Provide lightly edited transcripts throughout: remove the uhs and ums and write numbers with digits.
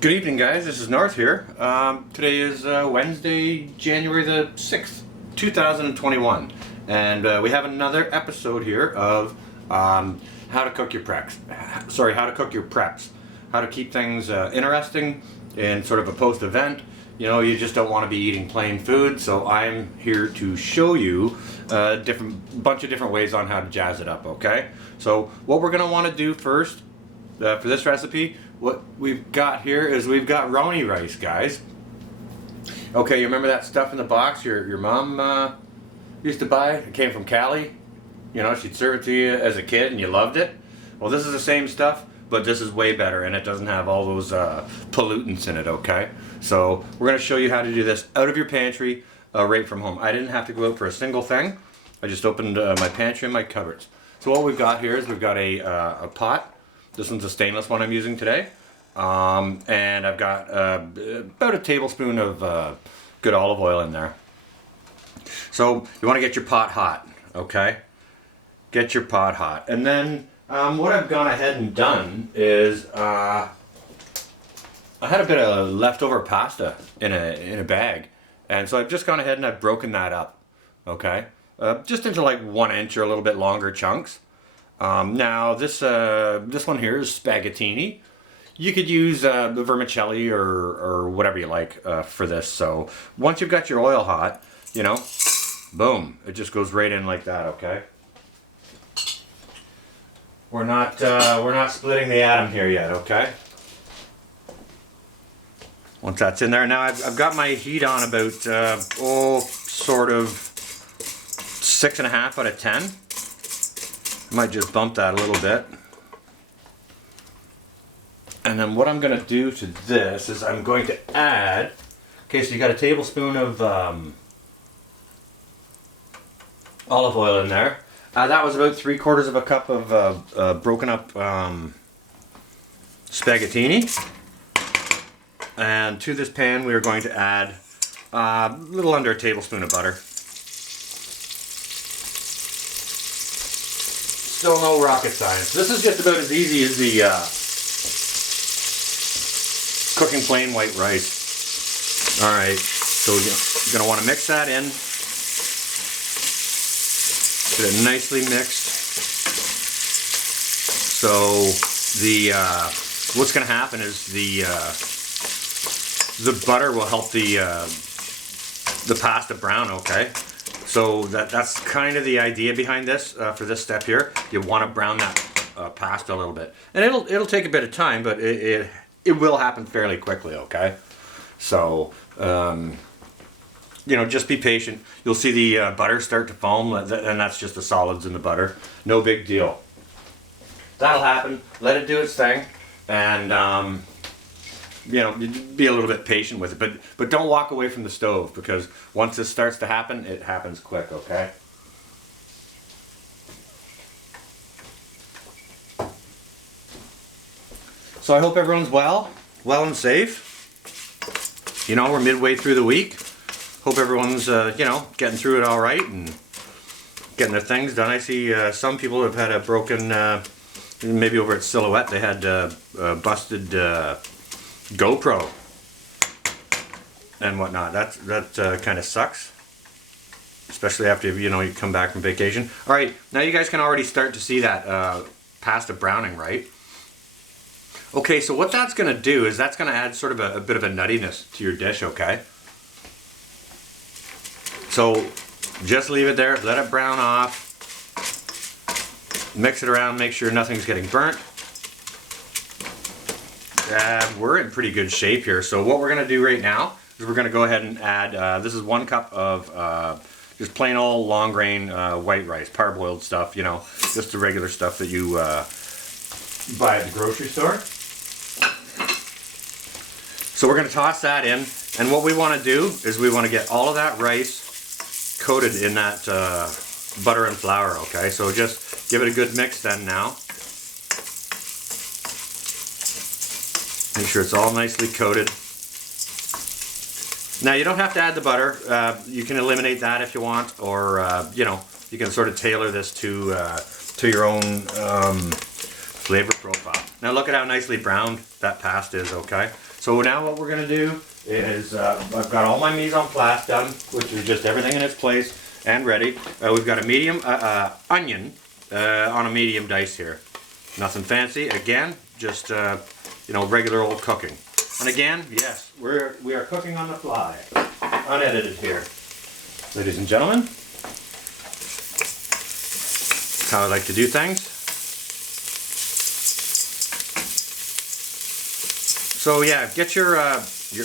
Good evening, guys. This is North here. Today is Wednesday, January the 6th, 2021. And we have another episode here of how to cook your preps. How to cook your preps. How to keep things interesting in sort of a post-event. You know, you just don't want to be eating plain food, so I'm here to show you a bunch of different ways on how to jazz it up, okay? So what we're going to want to do first for this recipe, what we've got here is we've got Roni rice, guys. Okay, you remember that stuff in the box your mom used to buy? It came from Cali. You know, she'd serve it to you as a kid and you loved it. Well, this is the same stuff, but this is way better and it doesn't have all those pollutants in it, okay? So we're going to show you how to do this out of your pantry, right from home. I didn't have to go out for a single thing. I just opened my pantry and my cupboards. So what we've got here is we've got a pot. This one's a stainless one I'm using today. And I've got about a tablespoon of good olive oil in there. So you want to get your pot hot, okay? Get your pot hot. And then what I've gone ahead and done is I had a bit of leftover pasta in a bag. And so I've just gone ahead and I've broken that up, okay? Just into like 1 inch or a little bit longer chunks. Now this one here is spaghettini. You could use the vermicelli or whatever you like for this. So once you've got your oil hot, you know, boom, it just goes right in like that. Okay. We're not splitting the atom here yet. Okay. Once that's in there, now I've got my heat on about sort of 6.5 out of 10. I might just bump that a little bit. And then what I'm going to do to this is I'm going to add, okay, so you got a tablespoon of olive oil in there. That was about 3/4 of a cup of broken up spaghettini. And to this pan we are going to add a little under a tablespoon of butter. Still no rocket science. This is just about as easy as the cooking plain white rice. Alright, so you're going to want to mix that in. Get it nicely mixed. So what's going to happen is the butter will help the pasta brown, okay? So that's kind of the idea behind this for this step here. You want to brown that pasta a little bit, and it'll take a bit of time, but it will happen fairly quickly. Okay, so you know, just be patient. You'll see the butter start to foam, and that's just the solids in the butter. No big deal. That'll happen. Let it do its thing, and you know, be a little bit patient with it, but don't walk away from the stove, because once this starts to happen, it happens quick, okay? So I hope everyone's well and safe. You know, we're midway through the week. Hope everyone's, you know, getting through it all right and getting their things done. I see some people have had a broken, maybe over at Silhouette, they had busted GoPro and whatnot. That kind of sucks, especially after you come back from vacation. All right, now you guys can already start to see that pasta browning, right? Okay, so what that's going to do is that's going to add sort of a bit of a nuttiness to your dish, okay? So just leave it there, let it brown off, mix it around, make sure nothing's getting burnt. We're in pretty good shape here. So what we're going to do right now is we're going to go ahead and add, this is 1 cup of just plain old long grain white rice, parboiled stuff, you know, just the regular stuff that you buy at the grocery store. So we're going to toss that in, and what we want to do is we want to get all of that rice coated in that butter and flour, okay? So just give it a good mix then now. Make sure it's all nicely coated. Now you don't have to add the butter. You can eliminate that if you want, or you know, you can sort of tailor this to your own flavor profile. Now look at how nicely browned that pasta is, okay? So now what we're going to do is, I've got all my mise en place done, which is just everything in its place and ready. We've got a medium onion on a medium dice here. Nothing fancy. Again, just you know, regular old cooking. And again, yes, we are cooking on the fly, unedited here, ladies and gentlemen. That's how I like to do things. So yeah, get your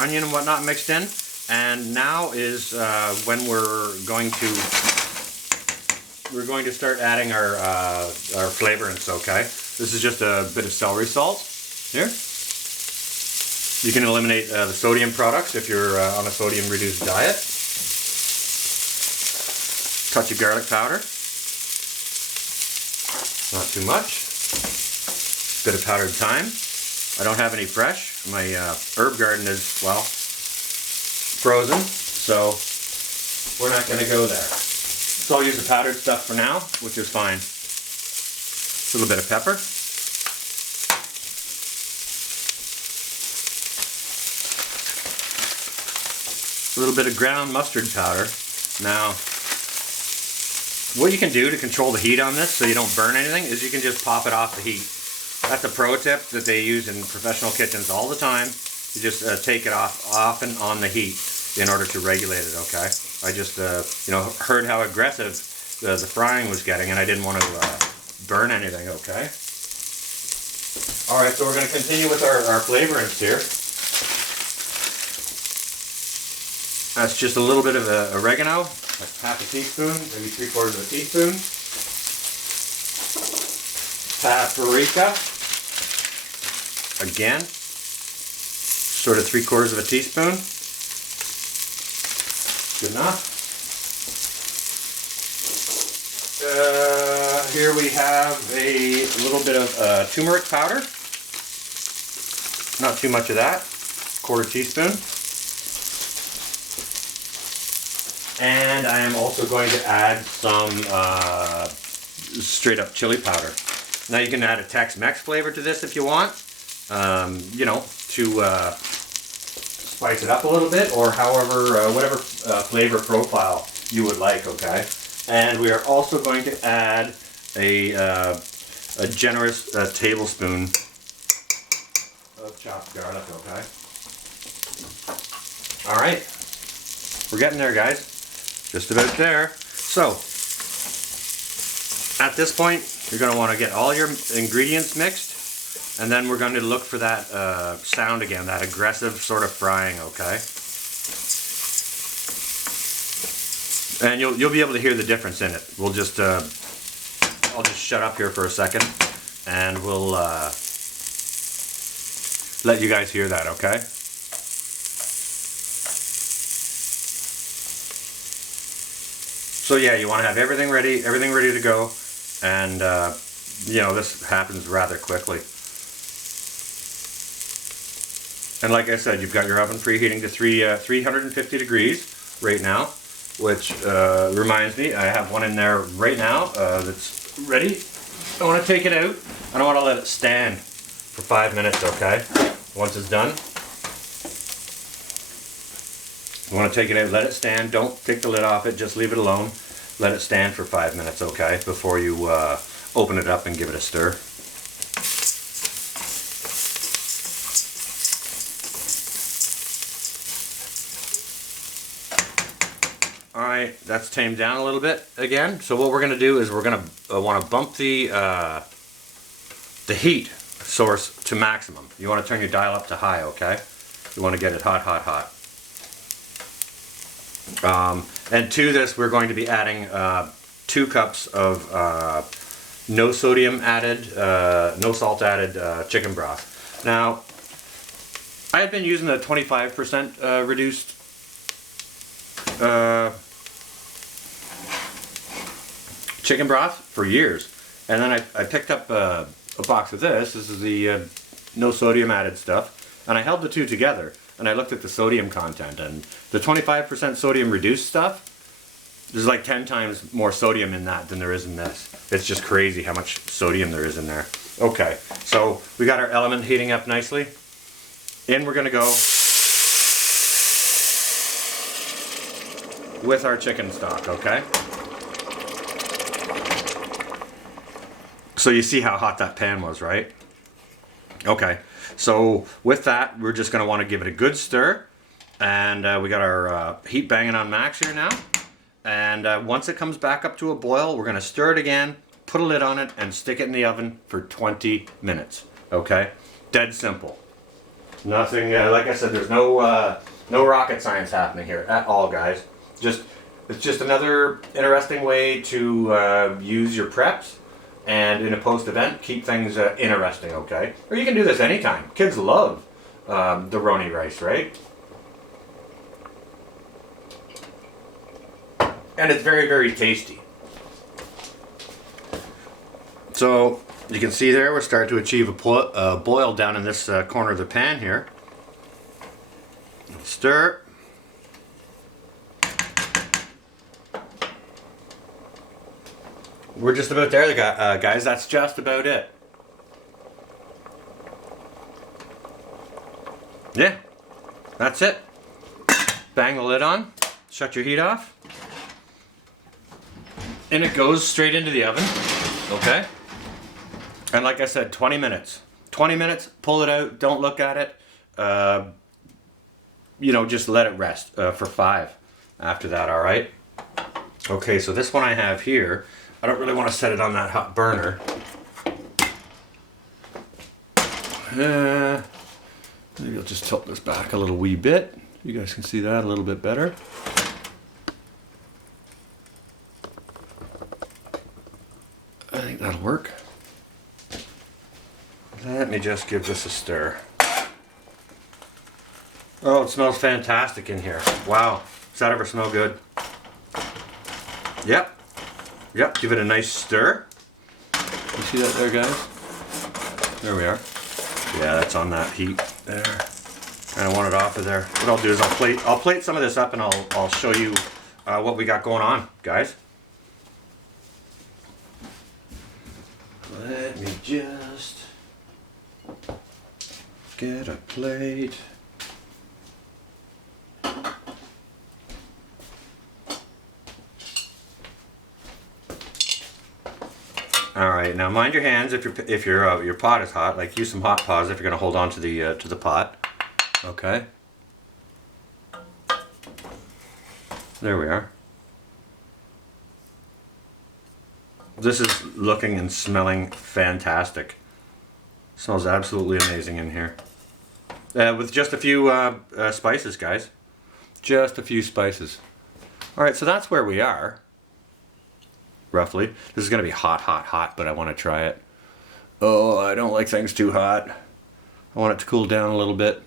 onion and whatnot mixed in, and now is when we're going to start adding our flavorants. Okay, this is just a bit of celery salt here. You can eliminate the sodium products if you're on a sodium reduced diet. Touch of garlic powder, not too much. Bit of powdered thyme. I don't have any fresh. My herb garden is, well, frozen, so we're not going to go there. So I'll use the powdered stuff for now, which is fine. A little bit of pepper. A little bit of ground mustard powder. Now, what you can do to control the heat on this so you don't burn anything is you can just pop it off the heat. That's a pro tip that they use in professional kitchens all the time. You just take it off and on the heat in order to regulate it, okay? I just, you know, heard how aggressive the frying was getting, and I didn't want to burn anything, okay? Alright, so we're going to continue with our flavorants here. That's just a little bit of oregano, like half a teaspoon, maybe 3/4 of a teaspoon. Paprika, again, sort of 3/4 of a teaspoon. Good enough. Here we have a little bit of turmeric powder. Not too much of that. 1/4 teaspoon. And I am also going to add some straight up chili powder. Now you can add a Tex-Mex flavor to this if you want, you know, to spice it up a little bit, or however, whatever flavor profile you would like, okay? And we are also going to add a generous tablespoon of chopped garlic, okay? All right, we're getting there, guys. Just about there. So, at this point, you're going to want to get all your ingredients mixed, and then we're going to look for that sound again, that aggressive sort of frying, okay? And you'll be able to hear the difference in it. We'll just, I'll just shut up here for a second, and we'll let you guys hear that, okay? So yeah, you want to have everything ready to go, and you know, this happens rather quickly. And like I said, you've got your oven preheating to 350 degrees right now, which reminds me, I have one in there right now that's ready. I want to take it out. I don't want to let it stand for 5 minutes, okay? Once it's done, you want to take it out, let it stand. Don't take the lid off it, just leave it alone. Let it stand for 5 minutes, okay, before you open it up and give it a stir. Alright, that's tamed down a little bit again. So what we're going to do is we're going to want to bump the heat source to maximum. You want to turn your dial up to high, okay? You want to get it hot, hot, hot. And to this, we're going to be adding 2 cups of no sodium added, no salt added chicken broth. Now, I had been using the 25% reduced chicken broth for years, and then I picked up a box of this. This is the no sodium added stuff, and I held the two together. And I looked at the sodium content, and the 25% sodium reduced stuff, there's like 10 times more sodium in that than there is in this. It's just crazy how much sodium there is in there. Okay, so we got our element heating up nicely. in we're gonna go with our chicken stock, okay? So you see how hot that pan was, right? Okay, so with that, we're just gonna wanna give it a good stir. And we got our heat banging on max here now. And once it comes back up to a boil, we're gonna stir it again, put a lid on it, and stick it in the oven for 20 minutes, okay? Dead simple. Nothing, like I said, there's no rocket science happening here at all, guys. It's just another interesting way to use your preps, and in a post-event, keep things interesting, okay? Or you can do this anytime. Kids love the Roni rice, right? And it's very, very tasty. So you can see there we're starting to achieve a boil down in this corner of the pan here. Stir. We're just about there, guys. That's just about it. Yeah, that's it. Bang the lid on. Shut your heat off. And it goes straight into the oven, okay? And like I said, 20 minutes. 20 minutes, pull it out, don't look at it. You know, just let it rest for 5 after that, all right? Okay, so this one I have here, I don't really want to set it on that hot burner. Maybe I'll just tilt this back a little wee bit. You guys can see that a little bit better. I think that'll work. Let me just give this a stir. Oh, it smells fantastic in here. Wow. Does that ever smell good? Yep. Yep, give it a nice stir. You see that there, guys? There we are. Yeah, that's on that heat there. I want it off of there. What I'll do is I'll plate some of this up and I'll show you what we got going on, guys. Let me just get a plate. All right, now mind your hands if your pot is hot. Like use some hot paws if you're gonna hold on to the pot. Okay. There we are. This is looking and smelling fantastic. Smells absolutely amazing in here. With just a few spices, guys. Just a few spices. All right, so that's where we are. Roughly. This is going to be hot, hot, hot, but I want to try it. Oh, I don't like things too hot. I want it to cool down a little bit.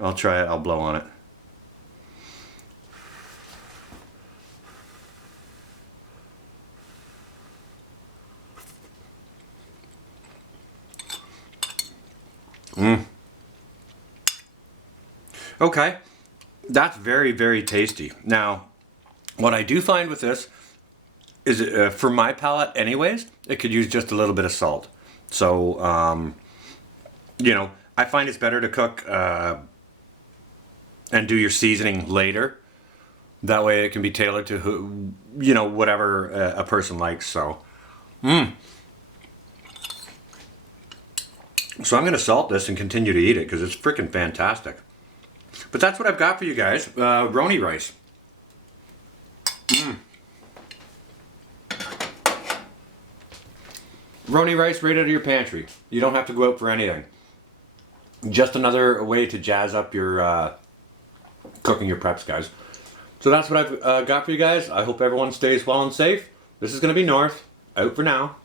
I'll try it. I'll blow on it. Okay, that's very, very tasty. Now, what I do find with this is, for my palate anyways, it could use just a little bit of salt. So, you know, I find it's better to cook and do your seasoning later. That way it can be tailored to who, you know, whatever a person likes. So, So I'm going to salt this and continue to eat it because it's freaking fantastic. But that's what I've got for you guys. Roni rice. Roni rice right out of your pantry. You don't have to go out for anything. Just another way to jazz up your cooking your preps, guys. So that's what I've got for you guys. I hope everyone stays well and safe. This is going to be North. Out for now.